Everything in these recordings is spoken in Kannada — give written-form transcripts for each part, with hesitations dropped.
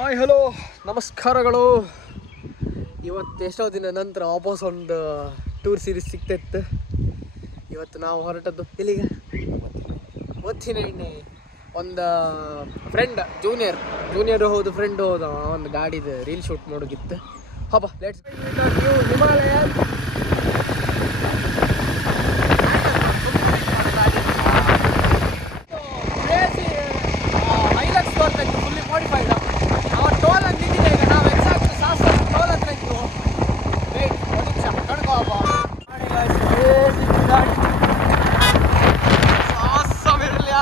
ಹಾಯ್ ಹಲೋ ನಮಸ್ಕಾರಗಳು. ಇವತ್ತು ಎಷ್ಟೋ ದಿನ ನಂತರ ವಾಪಸ್ ಒಂದು ಟೂರ್ ಸೀರೀಸ್ ಸಿಗ್ತಿತ್ತು. ಇವತ್ತು ನಾವು ಹೊರಟದ್ದು ಎಲ್ಲಿಗೆ ಗೊತ್ತಿನ ಎಣ್ಣೆ ಒಂದು ಫ್ರೆಂಡ್ ಜೂನಿಯರ್ ಹೌದು, ಫ್ರೆಂಡ್ ಹೌದು. ಒಂದು ಗಾಡಿದು ರೀಲ್ ಶೂಟ್ ಮಾಡೋಗಿತ್ತು. ಹಬ್ಬ let's Himalaya. Fully modified toll ಅಂತ ನಿಂತಿದೆ. ಈಗ ನಾವು ಎಕ್ಸಾಕ್ಟ್ ಶಾಸ್ತ್ರ ಟೋಲ್ ಹತ್ರ ಇತ್ತು. ವೇಟ್ ಒಂದು ನಿಮಿಷ ಕಣ್ಕೋ ಹಬ್ಬ ಸಾಹಸವಿರಲಿಲ್ಲ.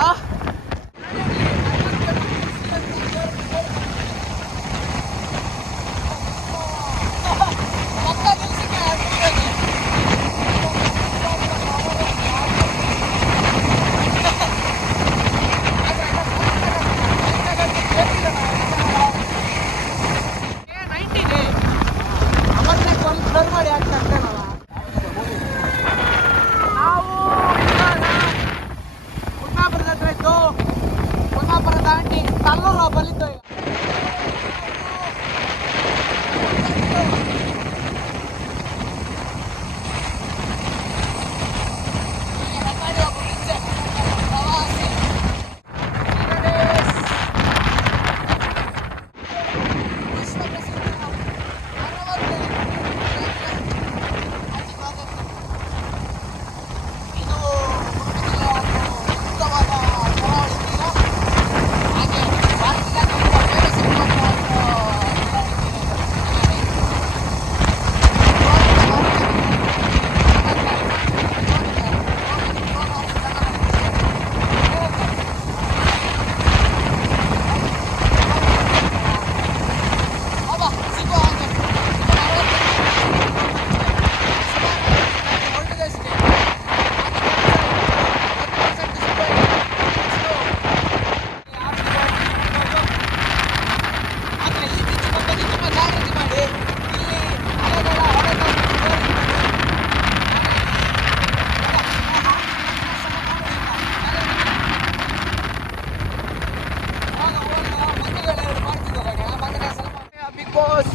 ಬಿಗ್ ಬಾಸ್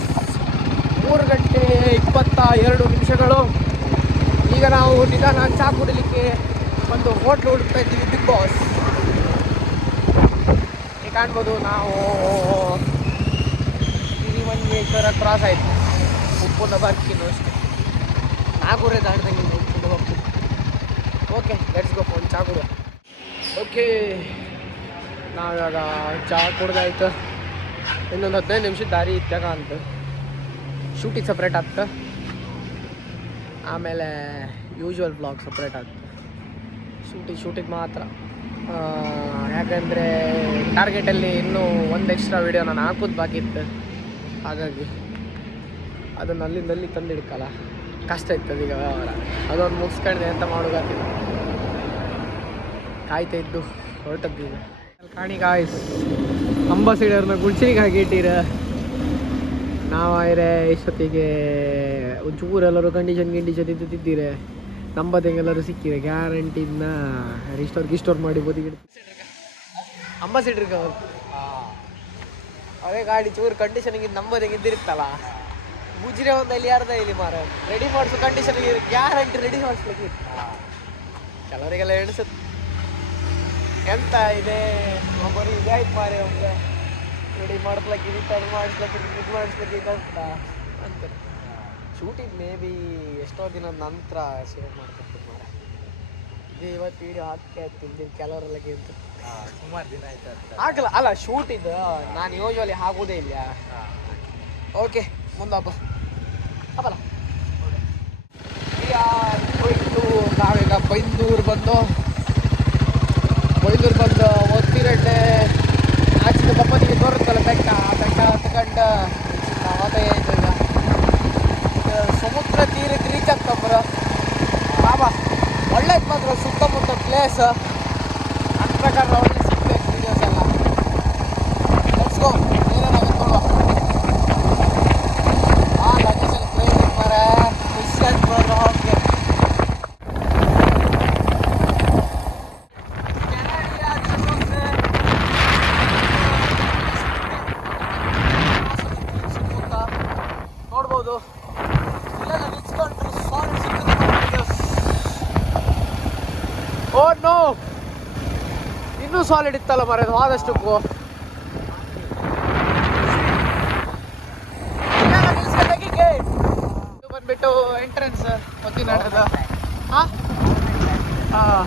3:22 ಈಗ ನಾವು ನಿಧಾನ ಚಾ ಕುಡಿಲಿಕ್ಕೆ ಒಂದು ಹೋಟ್ಲು ಹುಡುಕ್ತಾ ಇದ್ದೀವಿ. ಬಿಗ್ ಬಾಸ್ ಈಗ ಕಾಣ್ಬೋದು. ನಾವು ಹಿರಿಮಂಜೇಶ್ವರ ಕ್ರಾಸ್ ಆಯಿತು. ಉಪ್ಪುನ ಬರ್ಕಿನ್ನು ಅಷ್ಟೇ 4 ದಾಟಿದಂಗೆ ಉಪ್ಪುನ ಹೋಗ್ತೀವಿ. ಓಕೆ ಲೆಟ್ಸ್ ಗೋ ಒಂದು ಚಾ ಕುಡುವ. ಓಕೆ ನಾವಿವಾಗ ಚಾ ಕುಡ್ದಾಯ್ತು. ಇನ್ನೊಂದು 15 ನಿಮಿಷದ ದಾರಿ ಇತ್ತಾಗ ಅಂತ ಶೂಟಿಂಗ್ ಸಪ್ರೇಟ್ ಆಗ್ತದೆ. ಆಮೇಲೆ ಯೂಶ್ವಲ್ ವ್ಲಾಗ್ ಸಪ್ರೇಟ್ ಆಗ್ತದೆ. ಶೂಟಿಂಗ್ ಮಾತ್ರ. ಯಾಕಂದರೆ ಟಾರ್ಗೆಟಲ್ಲಿ ಇನ್ನೂ ಒಂದು ಎಕ್ಸ್ಟ್ರಾ ವೀಡಿಯೋ ನಾನು ಹಾಕೋದು ಬಾಕಿ ಇತ್ತು. ಹಾಗಾಗಿ ಅದನ್ನು ಅಲ್ಲಿಂದಲ್ಲಿ ತಂದಿಡ್ಕಲ್ಲ ಕಷ್ಟ ಇರ್ತದೆ. ಈಗ ವ್ಯವಹಾರ ಅದೊಂದು ಮುಗಿಸ್ಕೊಂಡೆ ಅಂತ ಮಾಡೋದಾಗ್ತಿಲ್ಲ. ಕಾಯ್ತಾ ಇದ್ದು ಹೊರಟದ್ದೀವಿ. ಕಾಣಿ ಗಾಯ್ಸ್ ಅಂಬಾಸಿಡರ್ನ ಗುಡ್ಸಿನಿಗೆ ಹಾಕಿಟ್ಟಿರ. ನಾವಾಯ್ರೆ ಇಷ್ಟೊತ್ತಿಗೆ ಒಂಚೂರೆಲ್ಲರೂ ಕಂಡೀಷನ್ ಇದ್ದಿದ್ದೀರೆ. ನಂಬದಂಗೆಲ್ಲರೂ ಸಿಕ್ಕಿದೆ. ಗ್ಯಾರಂಟಿನ ರಿಸ್ಟೋರ್ ಮಾಡಿ ಬೋದಿಗೆ ಅಂಬಾಸಿಡ್ರಿಗೆ ಅದೇ ಗಾಡಿ ಚೂರು ಕಂಡೀಷನ್ಗೆ ನಂಬದಂಗೆ ಇದ್ದಿರುತ್ತಲ್ಲ. ಗುಜ್ರೆ ಒಂದಲ್ಲಿ ಯಾರ್ದ ಇಲ್ಲಿ ಮಾರ ರೆಡಿ ಮಾಡಿಸೋ ಕಂಡೀಷನ್ಗೆ ಗ್ಯಾರಂಟಿ ರೆಡಿ ಮಾಡಿಸ್ಲಿಕ್ಕೆ ಕೆಲವರಿಗೆಲ್ಲ ಎಣಿಸುತ್ತೆ. ಎಂತ ಇದೆ ಒಬ್ಬರು ಇದೇ ಆಯ್ತು ಮಾರಿ ಅವ್ರಿಗೆ ರೆಡಿ ಮಾಡಿಸ್ಲಕ್ಕೆ ರಿಟರ್ನ್ ಮಾಡಿಸ್ಲಕ್ಕೆ ಇದು ಮಾಡಿಸ್ಲಿಕ್ಕೆ ಇದಂತ ಅಂತಾರೆ. ಶೂಟಿಂಗ್ ಮೇ ಬಿ ಎಷ್ಟೋ ದಿನದ ನಂತರ ಶೇರ್ ಮಾಡ್ಕೊತೀನಿ ಮಾರ. ಇದು ಇವತ್ತು ವೀಡಿಯೋ ಹಾಕಿ ಆಗ್ತಿದ್ದೆ ಕೆಲವರೆಲ್ಲಗೆ ಅಂತ ಸುಮಾರು ದಿನ ಆಯ್ತು ಆಗಲ್ಲ ಅಲ್ಲ. ಶೂಟಿದ್ದು ನಾನು ಯೂಶ್ವಲಿ ಆಗೋದೇ ಇಲ್ಲ. ಓಕೆ ಮುಂದಪ್ಪ ಅಪ್ಪಲ್ಲ ನಾವೀಗ ಬೈಂದೂರು ಬಂದು ಒತ್ತಿರಡ್ಡೆ ಆಚಿನ ಬಪ್ಪನಿಗೆ ತೋರುತ್ತಲ್ಲ ಬೆಟ್ಟ ಹತ್ಕೊಂಡು ನಾವು ಹೋಗ್ತಾ ಇದ್ದೀವಿ. ಈಗ ಸಮುದ್ರ ತೀರಕ್ಕೆ ರೀಚ್ ಆಗ್ತಂಬ್ರ ಬಾಬಾ ಒಳ್ಳೇದು ಮಾತ್ರ ಸುತ್ತಮುತ್ತ ಪ್ಲೇಸ್. ಅದ್ರ ಪ್ರಕಾರ ಒಳ್ಳೆ ಸಿಗ್ಬೇಕು ವೀಡಿಯೋಸ್ ಎಲ್ಲ. ಲೆಟ್ಸ್ ಗೋ ಏನಾಗುತ್ತೆ ನೋಡುವ. ಲೊಕೇಶನ್ ಕ್ರೇಜ್ ಮರ ಮಿಷನ್ ಬರೋ ಹೋಗಿ ಇತ್ತು, ಇಲ್ಲೆಲ್ಲ ನಿಲ್ಸ್ಕೊಂಡ್ರು ಸಾಲಿಡ್ ಸಿಕ್ಕಿದೆ. ಓ ನೋ, ಇನ್ನೂ ಸಾಲಿಡ್ ಇತ್ತಲ್ಲ ಮರ ಆದಷ್ಟಕ್ಕೂ. ಬಂದ್ಬಿಟ್ಟು ಎಂಟ್ರೆನ್ಸ್ ಮತ್ತಿನಾಡದ. ಹಾಂ ಹಾಂ,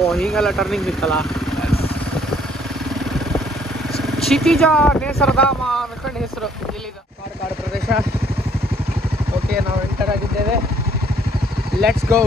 ಓ ಹೀಗೆಲ್ಲ ಟರ್ನಿಂಗ್ ಇತ್ತಲ್ಲ. ಕ್ಷಿತಿಜ ನೇಸರಧಾಮ ಅನ್ಕೊಂಡು ಹೆಸರು ಇಲ್ಲಿದ. ಕಾಡು ಪ್ರದೇಶ. ಓಕೆ, ನಾವು ಎಂಟರ್ ಆಗಿದ್ದೇವೆ. Let's go.